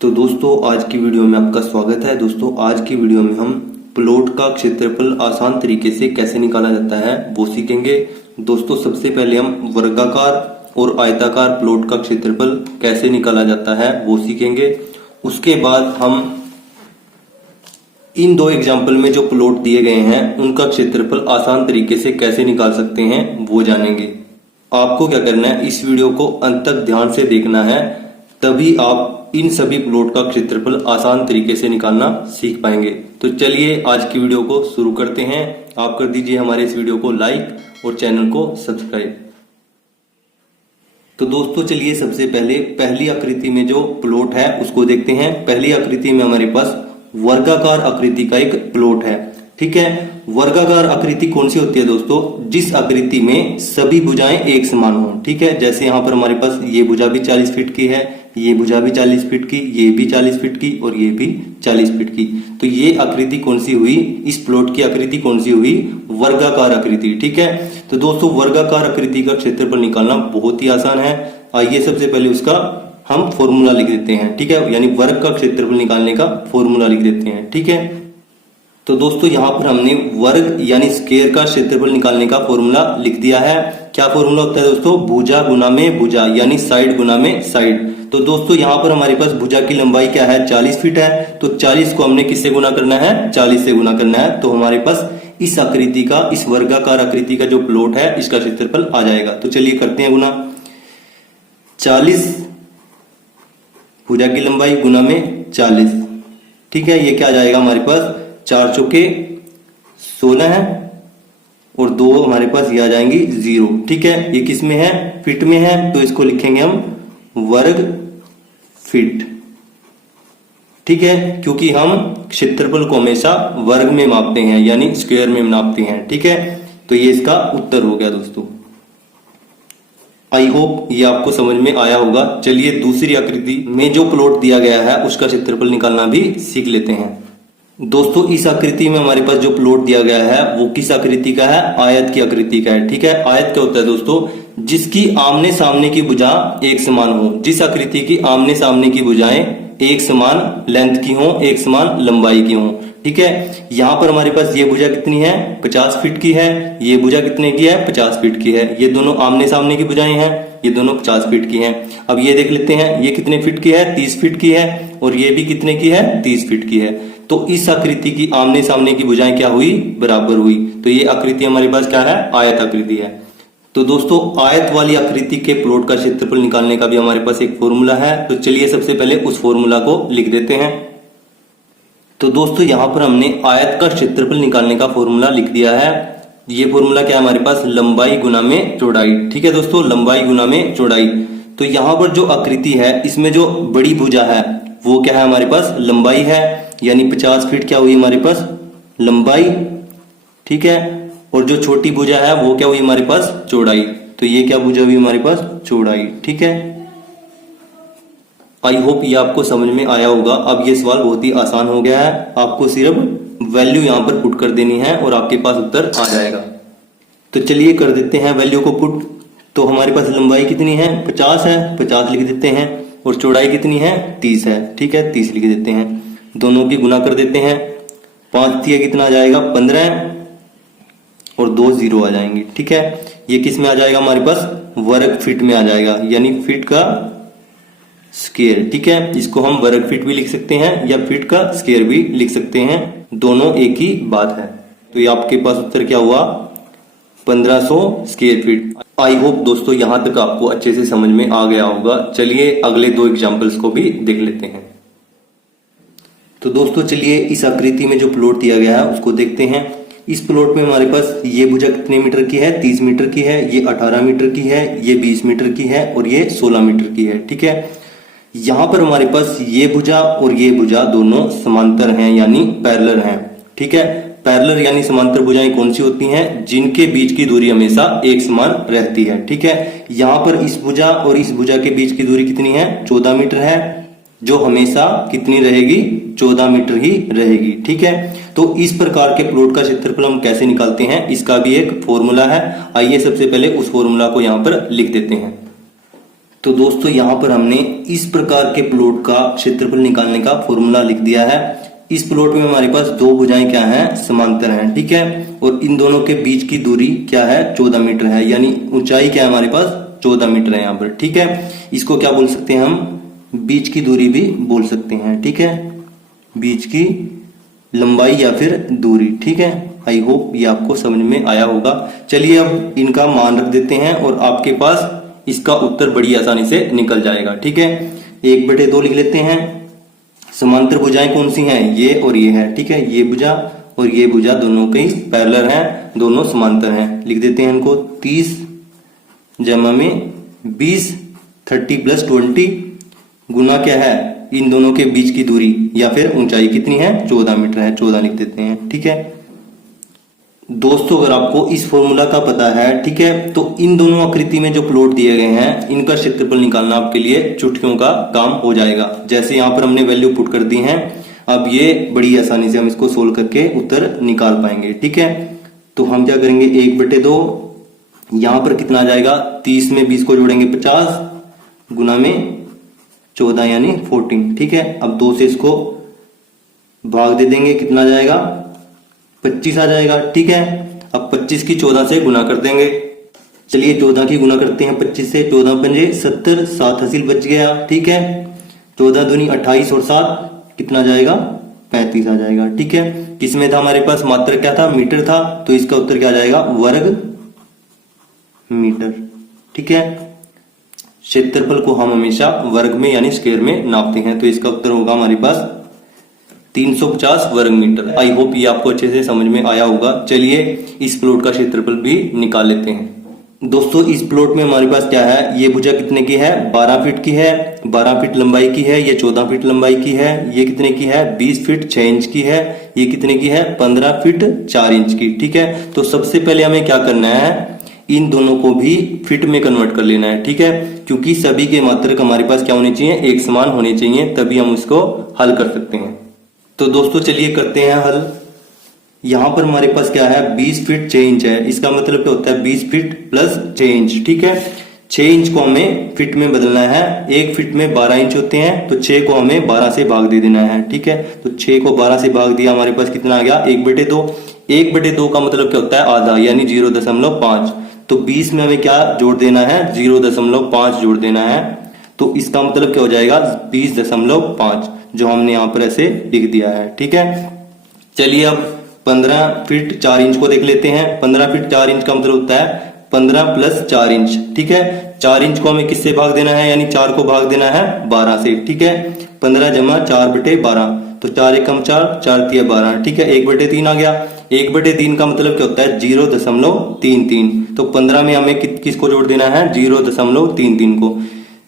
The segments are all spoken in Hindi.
तो दोस्तों आज की वीडियो में आपका स्वागत है। दोस्तों आज की वीडियो में हम प्लॉट का क्षेत्रफल आसान तरीके से कैसे निकाला जाता है वो सीखेंगे। दोस्तों सबसे पहले हम वर्गाकार और आयताकार प्लॉट का क्षेत्रफल कैसे निकाला जाता है वो सीखेंगे। उसके बाद हम इन दो एग्जाम्पल में जो प्लॉट दिए गए हैं उनका क्षेत्रफल आसान तरीके से कैसे निकाल सकते हैं वो जानेंगे। आपको क्या करना है, इस वीडियो को अंत तक ध्यान से देखना है, तभी आप इन सभी प्लॉट का क्षेत्रफल आसान तरीके से निकालना सीख पाएंगे। तो चलिए आज की वीडियो को शुरू करते हैं। आप कर दीजिए हमारे इस वीडियो को लाइक और चैनल को सब्सक्राइब। तो दोस्तों चलिए सबसे पहले पहली आकृति में जो प्लॉट है उसको देखते हैं। पहली आकृति में हमारे पास वर्गाकार आकृति का एक प्लॉट है। ठीक है, वर्गाकार आकृति कौन सी होती है दोस्तों? जिस आकृति में सभी भुजाएं एक समान हो। ठीक है, जैसे यहाँ पर हमारे पास ये भुजा भी 40 फीट की है, ये भुजा भी 40 फीट की, ये भी 40 फीट की और ये भी 40 फीट की। तो ये आकृति कौन सी हुई? इस प्लॉट की आकृति कौन सी हुई? वर्गाकार आकृति। ठीक है, तो दोस्तों वर्गाकार आकृति का क्षेत्रफल निकालना बहुत ही आसान है। आइए सबसे पहले उसका हम फॉर्मूला लिख देते हैं। ठीक है, यानी वर्ग का क्षेत्रफल निकालने का फॉर्मूला लिख देते हैं। ठीक है, तो दोस्तों यहाँ पर हमने वर्ग यानी स्क्वायर का क्षेत्रफल निकालने का फॉर्मूला लिख दिया है। क्या फॉर्मूला होता है दोस्तों? भुजा गुना में भुजा यानी साइड गुना में साइड। तो दोस्तों यहाँ पर हमारे पास भुजा की लंबाई क्या है? 40 फीट है। तो 40 को हमने किससे गुना करना है? 40 से गुना करना है। तो हमारे पास इस आकृति का, इस वर्गाकार आकृति का जो प्लॉट है इसका क्षेत्रफल आ जाएगा। तो चलिए करते हैं गुना। 40 भुजा की लंबाई गुना में 40। ठीक है, ये क्या आ जाएगा हमारे पास? 4 चौके 16 है और 2 हमारे पास ये आ जाएंगी 0। ठीक है, ये किस में है? फीट में है, तो इसको लिखेंगे हम वर्ग फीट। ठीक है, क्योंकि हम क्षेत्रफल को हमेशा वर्ग में मापते हैं यानी स्क्वायर में नापते हैं। ठीक है, तो ये इसका उत्तर हो गया दोस्तों। आई होप ये आपको समझ में आया होगा। चलिए दूसरी आकृति में जो प्लॉट दिया गया है उसका क्षेत्रफल निकालना भी सीख लेते हैं। दोस्तों इस आकृति में हमारे पास जो प्लॉट दिया गया है वो किस आकृति का है? आयत की आकृति का है। ठीक है, आयत क्या होता है दोस्तों? जिसकी आमने सामने की भुजा एक समान हो। जिस आकृति की आमने सामने की भुजाएं एक समान लेंथ की हो, एक समान लंबाई की हो। ठीक है, यहाँ पर हमारे पास ये भुजा कितनी है? 50 फीट की है। ये भुजा कितने की है? 50 फीट की है। ये दोनों आमने सामने की भुजाएं हैं, ये दोनों 50 फीट की हैं। अब ये देख लेते हैं, ये कितने फीट की है? 30 फीट की है और ये भी कितने की है? 30 फीट की है। तो इस आकृति की आमने सामने की भुजाएं क्या हुई? बराबर हुई। तो ये आकृति हमारे पास क्या है? आयत आकृति है। तो दोस्तों आयत वाली आकृति के प्लॉट का क्षेत्रफल निकालने का भी हमारे पास एक फॉर्मूला है। तो चलिए सबसे पहले उस फॉर्मूला को लिख देते हैं। तो दोस्तों यहाँ पर हमने आयत का क्षेत्रफल निकालने का फॉर्मूला लिख दिया है। ये फॉर्मूला क्या है हमारे पास? लंबाई गुना में चौड़ाई। ठीक है दोस्तों, लंबाई गुना में चौड़ाई। तो यहाँ पर जो आकृति है इसमें जो बड़ी भुजा है वो क्या है हमारे पास? लंबाई है, यानी 50 फीट क्या हुई हमारे पास? लंबाई। ठीक है, और जो छोटी भुजा है वो क्या हुई हमारे पास? चौड़ाई। तो ये क्या भुजा हुई हमारे पास? चौड़ाई। ठीक है, आई होप ये आपको समझ में आया होगा। अब ये सवाल बहुत ही आसान हो गया है, आपको सिर्फ वैल्यू यहाँ पर पुट कर देनी है और आपके पास उत्तर आ जाएगा। तो चलिए कर देते हैं वैल्यू को पुट। तो हमारे पास लंबाई कितनी है? 50 है, 50 लिख देते हैं। और चौड़ाई कितनी है? 30 है। ठीक है, 30 लिख देते हैं। दोनों की गुना कर देते हैं। 5 दिया कितना आ जाएगा? 15 और 2 0 आ जाएंगे। ठीक है, ये किस में आ जाएगा हमारे पास? वर्ग फीट में आ जाएगा, यानी फीट का स्क्वायर। ठीक है, इसको हम वर्ग फीट भी लिख सकते हैं या फीट का स्क्वायर भी लिख सकते हैं, दोनों एक ही बात है। तो ये आपके पास उत्तर क्या हुआ? 1500 स्क्वायर फीट। आई होप दोस्तों यहां तक आपको अच्छे से समझ में आ गया होगा। चलिए अगले 2 एग्जाम्पल्स को भी देख लेते हैं। तो दोस्तों चलिए इस आकृति में जो प्लॉट दिया गया है उसको देखते हैं। इस प्लॉट में हमारे पास ये भुजा कितने मीटर की है? 30 मीटर की है। ये 18 मीटर की है, ये 20 मीटर की है और ये 16 मीटर की है। ठीक है, यहाँ पर हमारे पास ये भुजा और ये भुजा दोनों समांतर हैं यानी पैरेलल हैं। ठीक है, पैरेलल यानी समांतर भुजाएं कौन सी होती हैं? जिनके बीच की दूरी हमेशा एक समान रहती है। ठीक है, यहाँ पर इस भुजा और इस भुजा के बीच की दूरी कितनी है? 14 मीटर है, जो हमेशा कितनी रहेगी? 14 मीटर ही रहेगी। ठीक है, तो इस प्रकार के प्लॉट का क्षेत्रफल हम कैसे निकालते हैं इसका भी एक फॉर्मूला है। आइए सबसे पहले उस फॉर्मूला को यहाँ पर लिख देते हैं। तो दोस्तों यहाँ पर हमने इस प्रकार के प्लॉट का क्षेत्रफल निकालने का फॉर्मूला लिख दिया है। इस प्लॉट में हमारे पास दो भुजाएं क्या हैं, समांतर हैं, ठीक है। और इन दोनों के बीच की दूरी क्या है, 14 मीटर है, यानी ऊंचाई क्या है हमारे पास, 14 मीटर है यहाँ पर, ठीक है। इसको क्या बोल सकते हैं हम, बीच की दूरी भी बोल सकते हैं, ठीक है, बीच की लंबाई या फिर दूरी, ठीक है। आई होप ये आपको समझ में आया होगा। चलिए अब इनका मान रख देते हैं और आपके पास इसका उत्तर बड़ी आसानी से निकल जाएगा, ठीक है। 1/2 लिख लेते हैं। समांतर भुजाएं कौन सी हैं, ये और ये है, ठीक है। ये भुजा और ये भुजा दोनों के पैरेलल हैं, दोनों समांतर हैं। लिख देते हैं इनको 30 जमा में 20, 30 + 20 गुना क्या है, इन दोनों के बीच की दूरी या फिर ऊंचाई कितनी है, 14 मीटर है, 14 लिख देते हैं, ठीक है। दोस्तों अगर आपको इस फॉर्मूला का पता है, ठीक है, तो इन दोनों आकृति में जो प्लॉट दिए गए हैं इनका क्षेत्रफल निकालना आपके लिए चुटकियों का काम हो जाएगा। जैसे यहाँ पर हमने वैल्यू पुट कर दी है, अब ये बड़ी आसानी से हम इसको सोल्व करके उत्तर निकाल पाएंगे, ठीक है। तो हम क्या करेंगे, 1/2 यहाँ पर कितना आ जाएगा, 30 में 20 को जोड़ेंगे 50 गुना में 14 यानी 14, ठीक है। अब 2 से इसको भाग दे देंगे, कितना आ जाएगा, 25 आ जाएगा, ठीक है। अब 25 की 14 से गुना कर देंगे। चलिए 14 की गुना करते हैं 25 से, 14 पंजे 70, 7 हासिल बच गया, ठीक है। 14 दूनी 28 और 7 कितना जाएगा, 35 आ जाएगा, ठीक है। किसमें था हमारे पास, मात्रक क्या था, मीटर था, तो इसका उत्तर क्या आ जाएगा, वर्ग मीटर, ठीक है। क्षेत्रफल को हम हमेशा वर्ग में यानी स्क्वायर में नापते हैं, तो इसका उत्तर होगा हमारे पास 350 वर्ग मीटर। आई होप ये आपको अच्छे से समझ में आया होगा। चलिए इस प्लॉट का क्षेत्रफल भी निकाल लेते हैं। दोस्तों इस प्लॉट में हमारे पास क्या है, ये भुजा कितने की है, 12 फीट की है, 12 फीट लंबाई की है, ये 14 फीट लंबाई की है, ये कितने की है, 20 फीट 6 इंच की है, ये कितने की है, 15 फीट 4 इंच की, ठीक है। तो सबसे पहले हमें क्या करना है, इन दोनों को भी फीट में कन्वर्ट कर लेना है, ठीक है, क्योंकि सभी के मात्रक हमारे पास क्या होने चाहिए, एक समान होने चाहिए, तभी हम इसको हल कर सकते हैं। तो दोस्तों चलिए करते हैं हल। यहां पर हमारे पास क्या है, 20 फीट 6 इंच है, इसका मतलब क्या होता है, 20 फीट + 6 इंच, ठीक है। 6 इंच को हमें फीट में बदलना है, 1 फीट में 12 इंच होते हैं, तो 6 को हमें 12 से भाग दे देना है, ठीक है। तो 6 को 12 से भाग दिया, हमारे पास कितना आ गया, 1/2। 1/2 का मतलब क्या होता है, आधा, यानी 0.5। तो 20 में हमें क्या जोड़ देना है, 0.5 जोड़ देना है, तो इसका मतलब क्या हो जाएगा, 20.5, जो हमने यहाँ पर ऐसे लिख दिया है, ठीक है। चलिए अब 15 फीट 4 इंच को देख लेते हैं। 15 फीट 4 इंच का मतलब होता है 15 + 4 इंच, ठीक है। 4 इंच को हमें किससे भाग देना है, यानी 4 को भाग देना है 12 से, ठीक है। 15 जमा 4/12, तो 4 एकम 4, 4 तिया 12, ठीक है। 1/3 आ गया। 1/3 का मतलब क्या होता है, 0.33। तो 15 में हमें किसको जोड़ देना है, 0.33 को,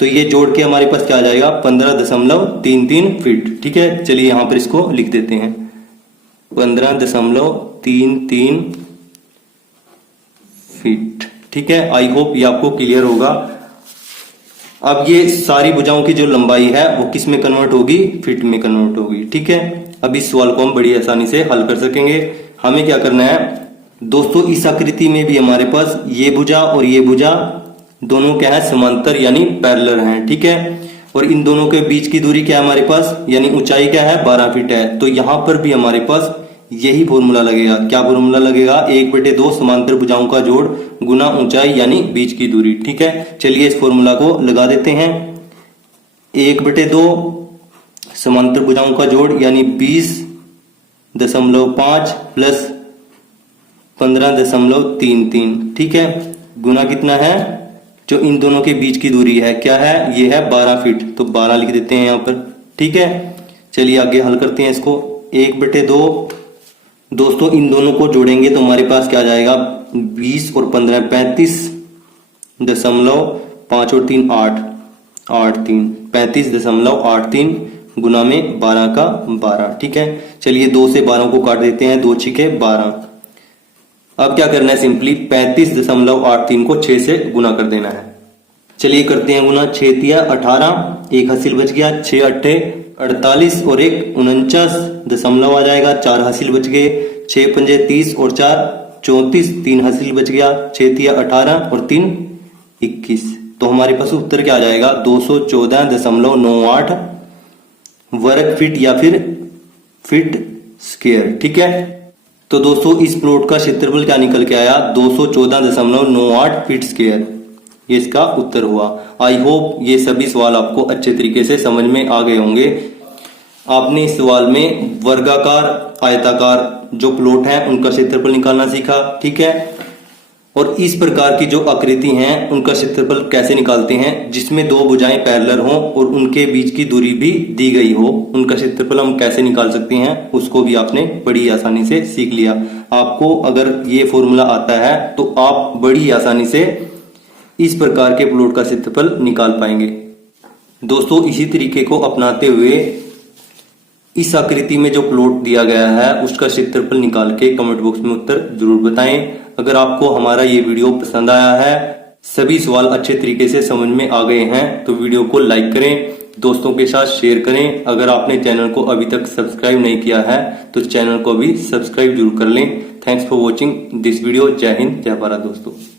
तो ये जोड़ के हमारे पास क्या आ जाएगा, 15.33 फीट, ठीक है। चलिए यहां पर इसको लिख देते हैं, 15.33 फीट, ठीक है। आई होप ये आपको क्लियर होगा। अब ये सारी भुजाओं की जो लंबाई है वो किस में कन्वर्ट होगी, फीट में कन्वर्ट होगी, ठीक है। अब इस सवाल को हम बड़ी आसानी से हल कर सकेंगे। हमें क्या करना है दोस्तों, इस आकृति में भी हमारे पास ये भुजा और ये भुजा दोनों क्या है, समांतर यानी पैरेलल हैं, ठीक है। और इन दोनों के बीच की दूरी क्या है हमारे पास, यानी ऊंचाई क्या है, 12 फीट है। तो यहां पर भी हमारे पास यही फॉर्मूला लगेगा। क्या फॉर्मूला लगेगा, 1/2 समांतर भुजाओं का जोड़ गुना ऊंचाई यानी बीच की दूरी, ठीक है। चलिए इस फॉर्मूला को लगा देते हैं। 1/2 समांतर भुजाओं का जोड़ यानी 20.5 + 15.33, ठीक है, गुना कितना है, जो इन दोनों के बीच की दूरी है क्या है, ये है 12 फीट, तो 12 लिख देते हैं यहाँ पर, ठीक है। चलिए आगे हल करते हैं इसको। 1/2 दोस्तों इन दोनों को जोड़ेंगे तो हमारे पास क्या आ जाएगा, 20 और 15 35.5 और 3 8 35.83 गुना में 12 का 12, ठीक है। चलिए 2 से 12 को काट देते हैं, 2 छिके 12। अब क्या करना है, सिंपली 35.83 को 6 से गुना कर देना है। चलिए करते हैं गुना। 6 तिया 18, 1 हासिल बच गया, 6 अट्ठे 48 और 1 49 आ जाएगा, 4 हासिल बच गए, 6 पंजे 30 और 4 34, 3 हासिल बच गया, 6 तिया 18 और 3 21। तो तो हमारे पास उत्तर क्या आ जाएगा 214.98 वर्ग फीट या फिर फीट स्क्वायर। ठीक है, तो दोस्तों इस प्लॉट का क्षेत्रफल क्या निकल के आया 214.98 फीट स्क्वायर, ये इसका उत्तर हुआ। आई होप ये सभी सवाल आपको अच्छे तरीके से समझ में आ गए होंगे। आपने इस सवाल में वर्गाकार आयताकार जो प्लॉट है उनका क्षेत्रफल निकालना सीखा। ठीक है, और इस प्रकार की जो आकृति हैं उनका क्षेत्रफल कैसे निकालते हैं, जिसमें दो भुजाएं पैरेलल हों और उनके बीच की दूरी भी दी गई हो, उनका क्षेत्रफल हम कैसे निकाल सकते हैं उसको भी आपने बड़ी आसानी से सीख लिया। आपको अगर ये फॉर्मूला आता है तो आप बड़ी आसानी से इस प्रकार के प्लॉट का क्षेत्रफल निकाल पाएंगे। दोस्तों इसी तरीके को अपनाते हुए इस आकृति में जो प्लॉट दिया गया है उसका क्षेत्रफल निकाल के कमेंट बॉक्स में उत्तर जरूर बताएं। अगर आपको हमारा ये वीडियो पसंद आया है, सभी सवाल अच्छे तरीके से समझ में आ गए हैं, तो वीडियो को लाइक करें, दोस्तों के साथ शेयर करें। अगर आपने चैनल को अभी तक सब्सक्राइब नहीं किया है तो चैनल को भी सब्सक्राइब जरूर कर लें। Thanks for watching this video. जय हिंद, जय भारत दोस्तों।